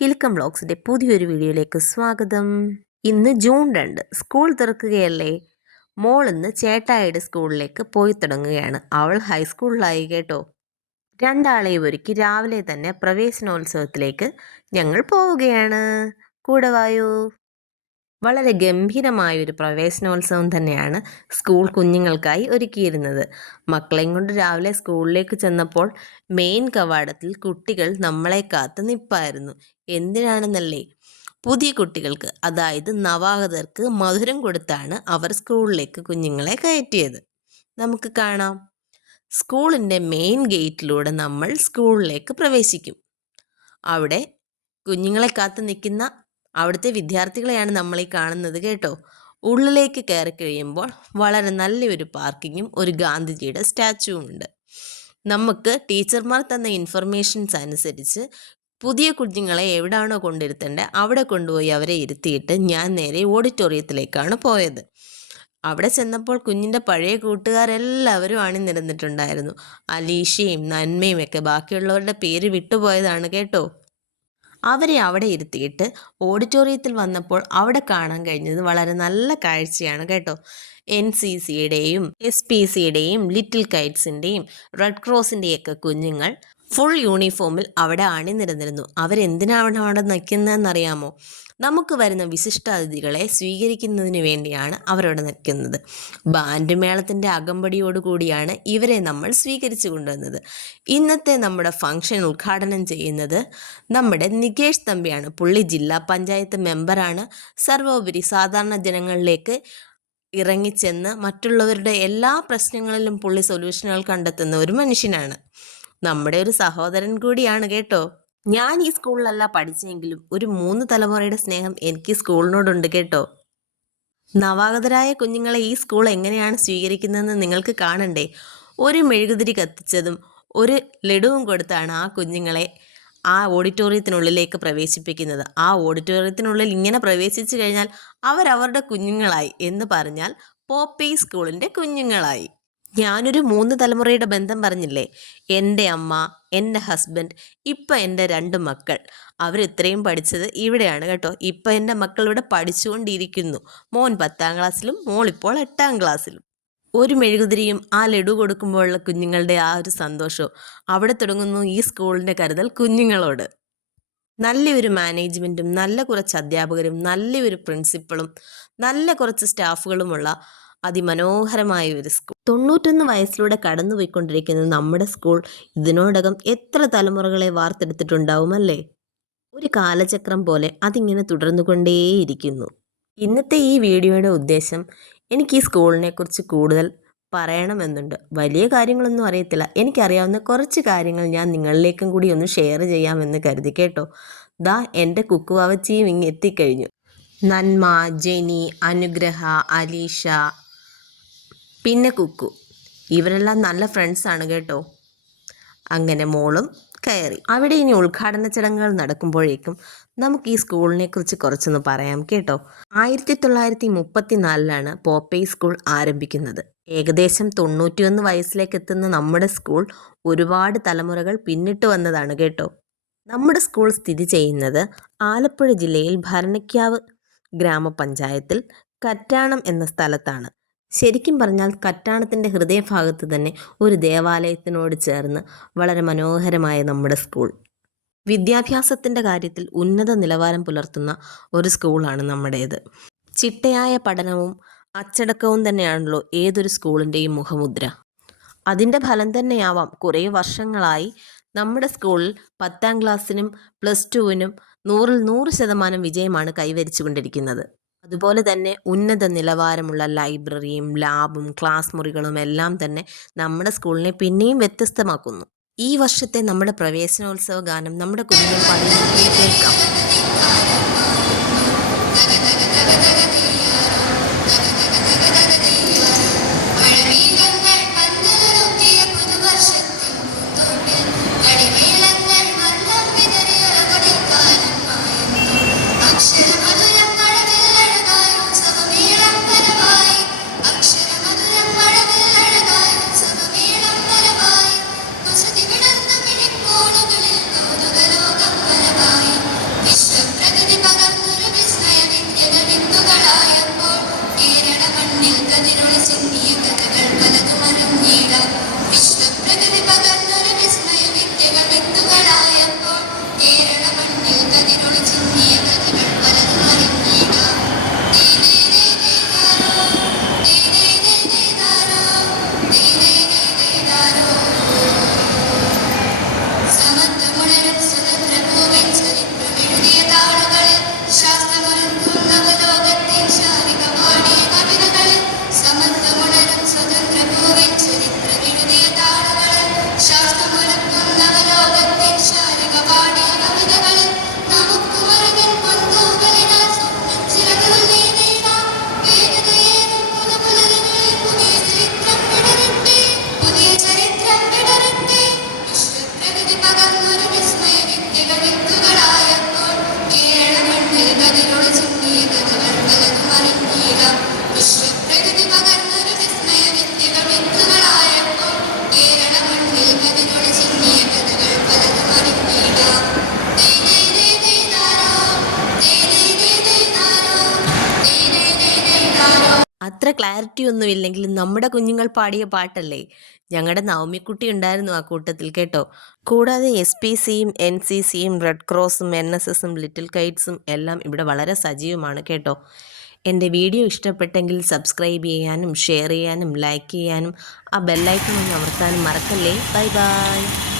കിലുക്കം വ്ളോഗ്സിൻ്റെ പുതിയൊരു വീഡിയോയിലേക്ക് സ്വാഗതം. ഇന്ന് ജൂൺ 2 സ്കൂൾ തുറക്കുകയല്ലേ. മോൾ ഇന്ന് ചേട്ടായിയുടെ സ്കൂളിലേക്ക് പോയി തുടങ്ങുകയാണ്. അവൾ ഹൈസ്കൂളിലായി കേട്ടോ. രണ്ടാളെയും ഒരുക്കി രാവിലെ തന്നെ പ്രവേശനോത്സവത്തിലേക്ക് ഞങ്ങൾ പോവുകയാണ്. കൂടെ വായോ. വളരെ ഗംഭീരമായൊരു പ്രവേശനോത്സവം തന്നെയാണ് സ്കൂൾ കുഞ്ഞുങ്ങൾക്കായി ഒരുക്കിയിരുന്നത്. മക്കളെയും കൊണ്ട് രാവിലെ സ്കൂളിലേക്ക് ചെന്നപ്പോൾ മെയിൻ കവാടത്തിൽ കുട്ടികൾ നമ്മളെ കാത്ത് നിൽപ്പായിരുന്നു. എന്തിനാണെന്നല്ലേ, പുതിയ കുട്ടികൾക്ക്, അതായത് നവാഗതർക്ക് മധുരം കൊടുത്താണ് അവർ സ്കൂളിലേക്ക് കുഞ്ഞുങ്ങളെ കയറ്റിയത്. നമുക്ക് കാണാം. സ്കൂളിൻ്റെ മെയിൻ ഗേറ്റിലൂടെ നമ്മൾ സ്കൂളിലേക്ക് പ്രവേശിക്കും. അവിടെ കുഞ്ഞുങ്ങളെ കാത്ത് നിൽക്കുന്ന അവിടുത്തെ വിദ്യാർത്ഥികളെയാണ് നമ്മൾ ഈ കാണുന്നത് കേട്ടോ. ഉള്ളിലേക്ക് കയറി കഴിയുമ്പോൾ വളരെ നല്ലൊരു പാർക്കിങ്ങും ഒരു ഗാന്ധിജിയുടെ സ്റ്റാച്ചുവും ഉണ്ട്. നമുക്ക് ടീച്ചർമാർ തന്ന ഇൻഫർമേഷൻസ് അനുസരിച്ച് പുതിയ കുഞ്ഞുങ്ങളെ എവിടാണോ കൊണ്ടിരുത്തേണ്ടത് അവിടെ കൊണ്ടുപോയി അവരെ ഇരുത്തിയിട്ട് ഞാൻ നേരെ ഓഡിറ്റോറിയത്തിലേക്കാണ് പോയത്. അവിടെ ചെന്നപ്പോൾ കുഞ്ഞിൻ്റെ പഴയ കൂട്ടുകാരെല്ലാവരും അണിനിരന്നിട്ടുണ്ടായിരുന്നു. അലീഷയും നന്മയും ഒക്കെ ബാക്കിയുള്ളവരുടെ പേര് വിട്ടുപോയതാണ് കേട്ടോ. അവരെ അവിടെ ഇരുത്തിയിട്ട് ഓഡിറ്റോറിയത്തിൽ വന്നപ്പോൾ അവിടെ കാണാൻ കഴിഞ്ഞത് വളരെ നല്ല കാഴ്ചയാണ് കേട്ടോ. NCCയുടെയും SPCയുടെയും ലിറ്റിൽ കൈറ്റ്സിൻ്റെയും റെഡ് ക്രോസിൻ്റെയൊക്കെ കുഞ്ഞുങ്ങൾ ഫുൾ യൂണിഫോമിൽ അവിടെ അണിനിരന്നിരുന്നു. അവരെന്തിനാണ് അവിടെ നിൽക്കുന്നതെന്നറിയാമോ? നമുക്ക് വരുന്ന വിശിഷ്ടാതിഥികളെ സ്വീകരിക്കുന്നതിന് വേണ്ടിയാണ് അവരവിടെ നിൽക്കുന്നത്. ബാൻഡ് മേളത്തിൻ്റെ അകമ്പടിയോടുകൂടിയാണ് ഇവരെ നമ്മൾ സ്വീകരിച്ചു കൊണ്ടുവന്നത്. ഇന്നത്തെ നമ്മുടെ ഫംഗ്ഷൻ ഉദ്ഘാടനം ചെയ്യുന്നത് നമ്മുടെ നികേഷ് തമ്പിയാണ്. പുള്ളി ജില്ലാ പഞ്ചായത്ത് മെമ്പറാണ്. സർവോപരി സാധാരണ ജനങ്ങളിലേക്ക് ഇറങ്ങിച്ചെന്ന് മറ്റുള്ളവരുടെ എല്ലാ പ്രശ്നങ്ങളിലും പുള്ളി സൊല്യൂഷനുകൾ കണ്ടെത്തുന്ന ഒരു മനുഷ്യനാണ്. നമ്മുടെ ഒരു സഹോദരൻ കൂടിയാണ് കേട്ടോ. ഞാൻ ഈ സ്കൂളിലല്ല പഠിച്ചെങ്കിലും ഒരു 3 തലമുറയുടെ സ്നേഹം എനിക്ക് സ്കൂളിനോടുണ്ട് കേട്ടോ. നവാഗതരായ കുഞ്ഞുങ്ങളെ ഈ സ്കൂൾ എങ്ങനെയാണ് സ്വീകരിക്കുന്നതെന്ന് നിങ്ങൾക്ക് കാണണ്ടേ. ഒരു മെഴുകുതിരി കത്തിച്ചതും ഒരു ലഡുവും കൊടുത്താണ് ആ കുഞ്ഞുങ്ങളെ ആ ഓഡിറ്റോറിയത്തിനുള്ളിലേക്ക് പ്രവേശിപ്പിക്കുന്നത്. ആ ഓഡിറ്റോറിയത്തിനുള്ളിൽ ഇങ്ങനെ പ്രവേശിച്ചു കഴിഞ്ഞാൽ അവരവരുടെ കുഞ്ഞുങ്ങളായി എന്ന് പറഞ്ഞാൽ പോപ്പി സ്കൂളിൻ്റെ കുഞ്ഞുങ്ങളായി. ഞാനൊരു 3 തലമുറയുടെ ബന്ധം പറഞ്ഞില്ലേ. എൻ്റെ അമ്മ, എൻ്റെ ഹസ്ബൻഡ്, ഇപ്പം എൻ്റെ 2 മക്കൾ. അവരിത്രയും പഠിച്ചത് ഇവിടെയാണ് കേട്ടോ. ഇപ്പം എൻ്റെ മക്കൾ ഇവിടെ പഠിച്ചുകൊണ്ടിരിക്കുന്നു. മോൻ 10ാം ക്ലാസ്സിലും മോളിപ്പോൾ 8ാം ക്ലാസ്സിലും. ഒരു മെഴുകുതിരിയും ആ ലഡു കൊടുക്കുമ്പോഴുള്ള കുഞ്ഞുങ്ങളുടെ ആ ഒരു സന്തോഷവും അവിടെ തുടങ്ങുന്നു ഈ സ്കൂളിൻ്റെ കരുതൽ കുഞ്ഞുങ്ങളോട്. നല്ലൊരു മാനേജ്മെൻറ്റും നല്ല കുറച്ച് അധ്യാപകരും നല്ലൊരു പ്രിൻസിപ്പളും നല്ല കുറച്ച് സ്റ്റാഫുകളുമുള്ള അതിമനോഹരമായ ഒരു സ്കൂൾ. 91 വയസ്സിലൂടെ കടന്നുപോയിക്കൊണ്ടിരിക്കുന്ന നമ്മുടെ സ്കൂൾ ഇതിനോടകം എത്ര തലമുറകളെ വാർത്തെടുത്തിട്ടുണ്ടാവുമല്ലേ. ഒരു കാലചക്രം പോലെ അതിങ്ങനെ തുടർന്നുകൊണ്ടേയിരിക്കുന്നു. ഇന്നത്തെ ഈ വീഡിയോയുടെ ഉദ്ദേശം, എനിക്ക് ഈ സ്കൂളിനെ കുറിച്ച് കൂടുതൽ പറയണമെന്നുണ്ട്. വലിയ കാര്യങ്ങളൊന്നും അറിയത്തില്ല. എനിക്കറിയാവുന്ന കുറച്ച് കാര്യങ്ങൾ ഞാൻ നിങ്ങളിലേക്കും കൂടി ഒന്ന് ഷെയർ ചെയ്യാമെന്ന് കരുതി കേട്ടോ. ദാ എൻ്റെ കുക്കുവാവച്ചിയും ഇങ്ങ് എത്തിക്കഴിഞ്ഞു. നന്മ, ജെനി, അനുഗ്രഹ, അലീഷ, പിന്നെ കുക്കു, ഇവരെല്ലാം നല്ല ഫ്രണ്ട്സാണ് കേട്ടോ. അങ്ങനെ മോളും കയറി. അവിടെ ഇനി ഉദ്ഘാടന ചടങ്ങുകൾ നടക്കുമ്പോഴേക്കും നമുക്ക് ഈ സ്കൂളിനെ കുറിച്ച് കുറച്ചൊന്ന് പറയാം കേട്ടോ. 1934 പോപ്പി സ്കൂൾ ആരംഭിക്കുന്നത്. ഏകദേശം 91 വയസ്സിലേക്ക് എത്തുന്ന നമ്മുടെ സ്കൂൾ ഒരുപാട് തലമുറകൾ പിന്നിട്ട് വന്നതാണ് കേട്ടോ. നമ്മുടെ സ്കൂൾ സ്ഥിതി ചെയ്യുന്നത് ആലപ്പുഴ ജില്ലയിൽ ഭരണിക്കാവ് ഗ്രാമപഞ്ചായത്തിൽ കറ്റാണം എന്ന സ്ഥലത്താണ്. ശരിക്കും പറഞ്ഞാൽ കറ്റാണത്തിൻ്റെ ഹൃദയഭാഗത്ത് തന്നെ ഒരു ദേവാലയത്തിനോട് ചേർന്ന് വളരെ മനോഹരമായ നമ്മുടെ സ്കൂൾ. വിദ്യാഭ്യാസത്തിൻ്റെ കാര്യത്തിൽ ഉന്നത നിലവാരം പുലർത്തുന്ന ഒരു സ്കൂളാണ് നമ്മുടേത്. ചിട്ടയായ പഠനവും അച്ചടക്കവും തന്നെയാണല്ലോ ഏതൊരു സ്കൂളിൻ്റെയും മുഖമുദ്ര. അതിൻ്റെ ഫലം തന്നെയാവാം കുറേ വർഷങ്ങളായി നമ്മുടെ സ്കൂളിൽ 10ാം ക്ലാസ്സിനും +2-നും 100-ൽ 100% വിജയമാണ് കൈവരിച്ചു കൊണ്ടിരിക്കുന്നത്. അതുപോലെ തന്നെ ഉന്നത നിലവാരമുള്ള ലൈബ്രറിയും ലാബും ക്ലാസ് മുറികളും എല്ലാം തന്നെ നമ്മുടെ സ്കൂളിനെ പിന്നെയും വ്യത്യസ്തമാക്കുന്നു. ഈ വർഷത്തെ നമ്മുടെ പ്രവേശനോത്സവ ഗാനം നമ്മുടെ കുഞ്ഞുങ്ങൾ പാടി കേൾക്കാം. അത്ര ക്ലാരിറ്റി ഒന്നും ഇല്ലെങ്കിലും നമ്മുടെ കുഞ്ഞുങ്ങൾ പാടിയ പാട്ടല്ലേ. ഞങ്ങളുടെ നവമിക്കുട്ടി ഉണ്ടായിരുന്നു ആ കൂട്ടത്തിൽ കേട്ടോ. കൂടാതെ SPCയും NCCയും റെഡ് ക്രോസും NSSും ലിറ്റിൽ കൈറ്റ്സും എല്ലാം ഇവിടെ വളരെ സജീവമാണ് കേട്ടോ. എൻ്റെ വീഡിയോ ഇഷ്ടപ്പെട്ടെങ്കിൽ സബ്സ്ക്രൈബ് ചെയ്യാനും ഷെയർ ചെയ്യാനും ലൈക്ക് ചെയ്യാനും ആ ബെല്ലൈക്കൺ ഒന്ന് അമർത്താനും മറക്കല്ലേ. Bye bye.